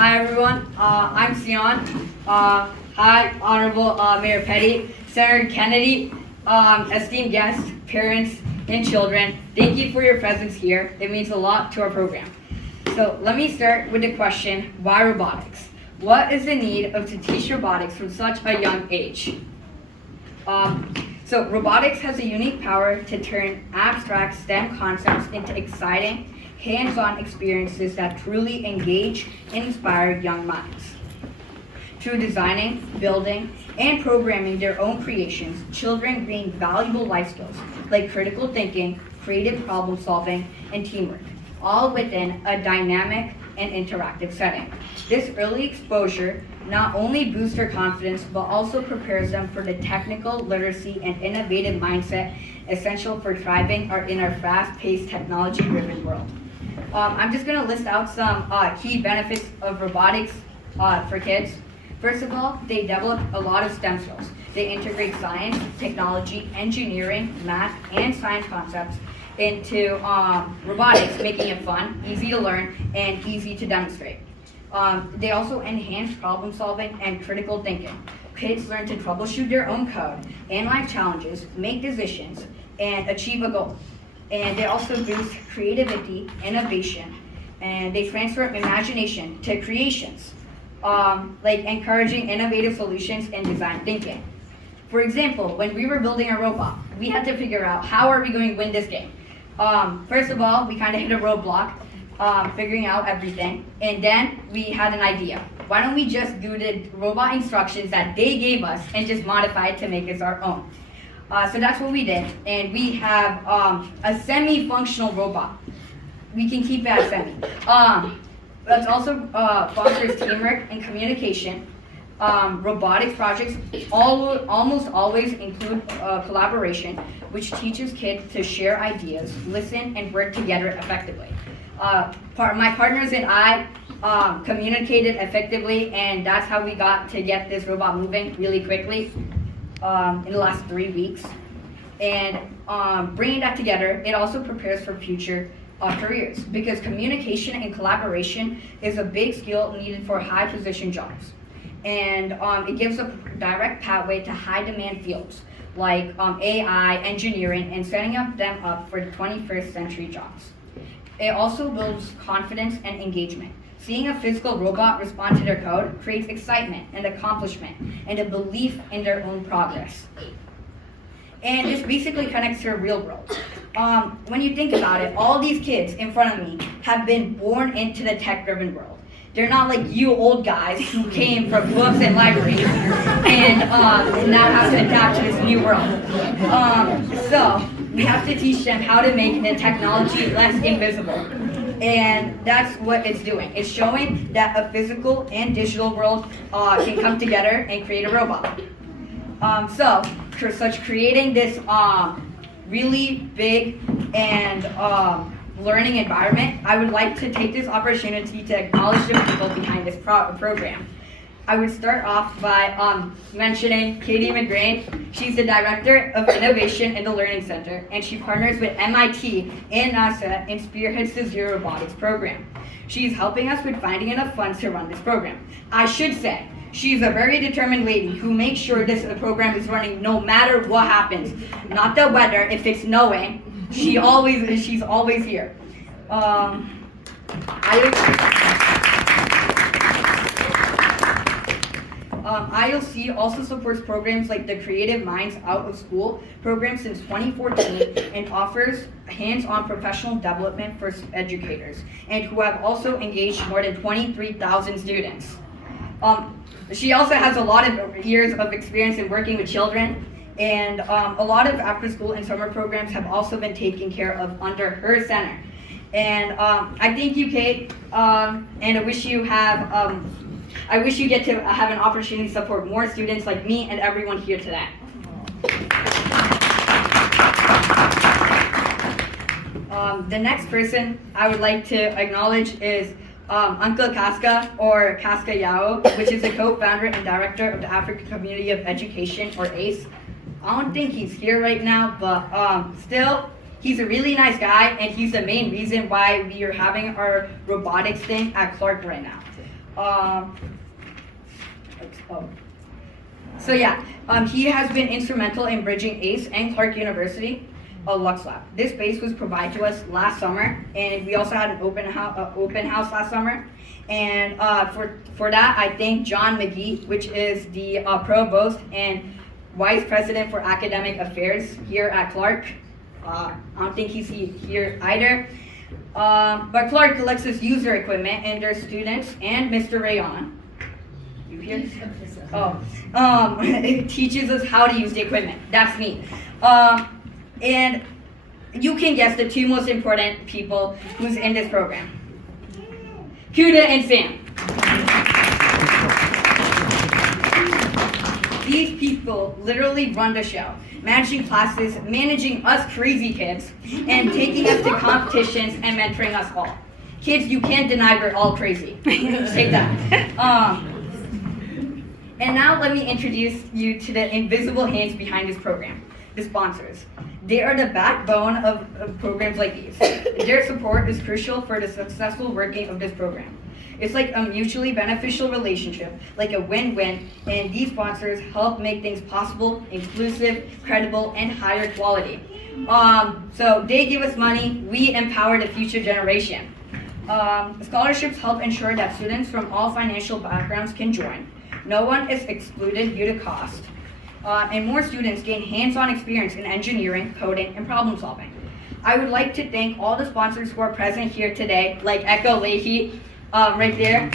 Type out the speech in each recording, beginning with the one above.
Hi everyone, I'm Sion. Hi Honorable Mayor Petty, Senator Kennedy, esteemed guests, parents, and children. Thank you for your presence here. It means a lot to our program. So let me start with the question, why robotics? What is the need to teach robotics from such a young age? So robotics has a unique power to turn abstract STEM concepts into exciting, hands-on experiences that truly engage and inspire young minds. Through designing, building, and programming their own creations, children gain valuable life skills like critical thinking, creative problem solving, and teamwork, all within a dynamic and interactive setting. This early exposure not only boosts their confidence, but also prepares them for the technical literacy and innovative mindset essential for thriving in our fast-paced, technology-driven world. I'm just going to list out some key benefits of robotics for kids. First of all, they develop a lot of STEM skills. They integrate science, technology, engineering, math, and science concepts into robotics, making it fun, easy to learn, and easy to demonstrate. They also enhance problem solving and critical thinking. Kids learn to troubleshoot their own code, analyze challenges, make decisions, and achieve a goal. And they also boost creativity, innovation, and they transfer imagination to creations, like encouraging innovative solutions and design thinking. For example, when we were building a robot, we had to figure out how are we going to win this game. First of all, we kind of hit a roadblock, figuring out everything, and then we had an idea. Why don't we just do the robot instructions that they gave us and just modify it to make it our own? So that's what we did, and we have a semi-functional robot. We can keep it as semi. That also fosters teamwork and communication. Robotics projects almost always include collaboration, which teaches kids to share ideas, listen, and work together effectively. My partners and I communicated effectively, and that's how we got to get this robot moving really quickly in the last 3 weeks. And bringing that together, it also prepares for future careers, because communication and collaboration is a big skill needed for high position jobs. And it gives a direct pathway to high demand fields like AI, engineering, and setting them up for the 21st century jobs. It also builds confidence and engagement. Seeing a physical robot respond to their code creates excitement and accomplishment and a belief in their own progress. And this basically connects to the real world. When you think about it, all these kids in front of me have been born into the tech-driven world. They're not like you old guys who came from books and libraries and now have to adapt to this new world. So we have to teach them how to make the technology less invisible. And that's what it's doing. It's showing that a physical and digital world can come together and create a robot. So creating this really big and learning environment, I would like to take this opportunity to acknowledge the people behind this program. I would start off by mentioning Katie McGrain. She's the Director of Innovation in the Learning Center, and she partners with MIT and NASA and spearheads the Zero Robotics program. She's helping us with finding enough funds to run this program. I should say, she's a very determined lady who makes sure this program is running no matter what happens. Not the weather, if it's snowing, she's always here. IOC also supports programs like the Creative Minds Out of School program since 2014 and offers hands-on professional development for educators, and who have also engaged more than 23,000 students. She also has a lot of years of experience in working with children, and a lot of after-school and summer programs have also been taken care of under her center. And I thank you, Kate, and I wish you get to have an opportunity to support more students like me and everyone here today. The next person I would like to acknowledge is Uncle Casca, or Casca Yao, which is the co-founder and director of the African Community of Education, or ACE. I don't think he's here right now, but still, he's a really nice guy, and he's the main reason why we are having our robotics thing at Clark right now. Um, oh. So yeah, he has been instrumental in bridging ACE and Clark University, Lux Lab. This space was provided to us last summer, and we also had an open house last summer. And for that, I thank John McGee, which is the provost and vice president for academic affairs here at Clark. I don't think he's here either. But Clark collects his user equipment and their students and Mr. Rayon. You here? Oh, it teaches us how to use the equipment. That's me. And you can guess the two most important people who's in this program. Kuda and Sam. These people literally run the show, managing classes, managing us crazy kids, and taking us to competitions and mentoring us all. Kids, you can't deny we're all crazy. Take that. And now let me introduce you to the invisible hands behind this program, the sponsors. They are the backbone of programs like these. Their support is crucial for the successful working of this program. It's like a mutually beneficial relationship, like a win-win, and these sponsors help make things possible, inclusive, credible, and higher quality. So they give us money, we empower the future generation. Scholarships help ensure that students from all financial backgrounds can join. No one is excluded due to cost. And more students gain hands-on experience in engineering, coding, and problem solving. I would like to thank all the sponsors who are present here today, like Echo Leahy, right there.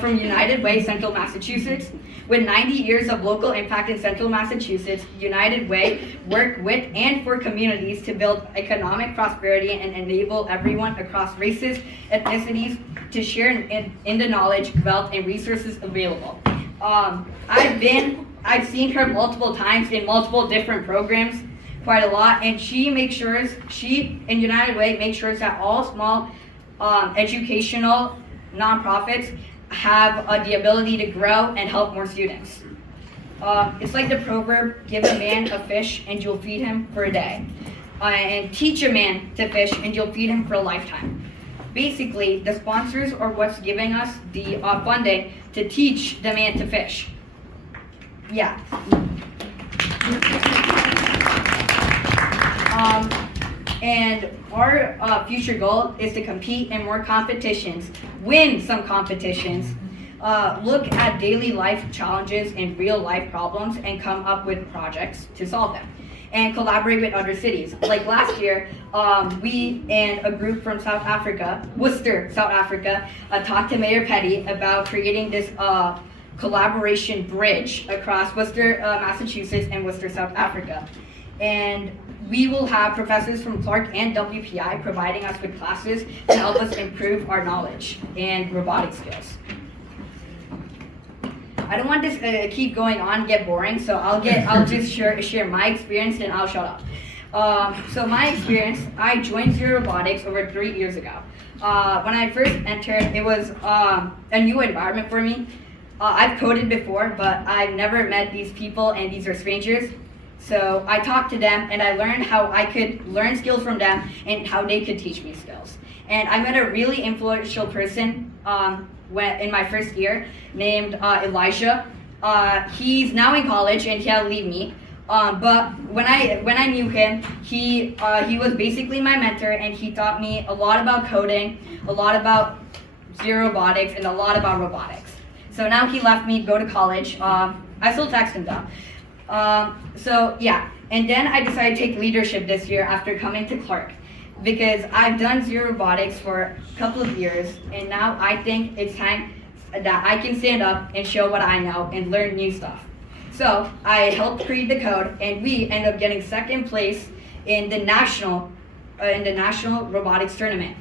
From United Way, Central Massachusetts. With 90 years of local impact in Central Massachusetts, United Way work with and for communities to build economic prosperity and enable everyone across races, ethnicities to share in the knowledge, wealth, and resources available. I've seen her multiple times in multiple different programs, quite a lot, and she in United Way makes sure that all small educational nonprofits have the ability to grow and help more students. It's like the proverb, give a man a fish and you'll feed him for a day. And teach a man to fish and you'll feed him for a lifetime. Basically, the sponsors are what's giving us the funding to teach the man to fish. Yeah. And our future goal is to compete in more competitions, win some competitions, look at daily life challenges and real life problems and come up with projects to solve them, and collaborate with other cities. Like last year, we and a group from South Africa, Worcester, South Africa, talked to Mayor Petty about creating this collaboration bridge across Worcester, Massachusetts and Worcester, South Africa. And we will have professors from Clark and WPI providing us with classes to help us improve our knowledge and robotic skills. I don't want this to keep going on and get boring, so I'll just share my experience and I'll shut up. So my experience, I joined Zero Robotics over 3 years ago. When I first entered, it was a new environment for me. I've coded before, but I've never met these people and these are strangers. So I talked to them and I learned how I could learn skills from them and how they could teach me skills. And I met a really influential person in my first year named Elijah. He's now in college and he had to leave me. But when I knew him, he was basically my mentor and he taught me a lot about coding, a lot about Zero Robotics, and a lot about robotics. So now he left me to go to college. I still text him though. So yeah, and then I decided to take leadership this year after coming to Clark, because I've done Zero Robotics for a couple of years, and now I think it's time that I can stand up and show what I know and learn new stuff. So I helped create the code, and we ended up getting second place in the national robotics tournament.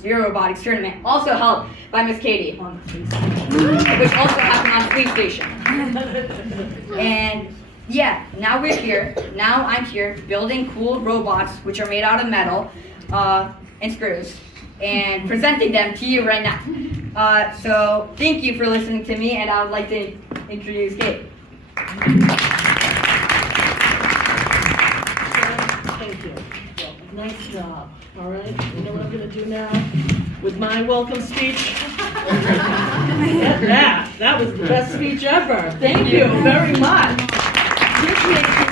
Zero Robotics tournament, also helped by Miss Katie, which also happened on Police Station. And yeah, now we're here. Now I'm here building cool robots which are made out of metal and screws and presenting them to you right now. So thank you for listening to me, and I would like to introduce Kate. Thank you. Well, Nice job. All right. You know what I'm going to do now with my welcome speech? That was the best speech ever. Thank you very much. Appreciate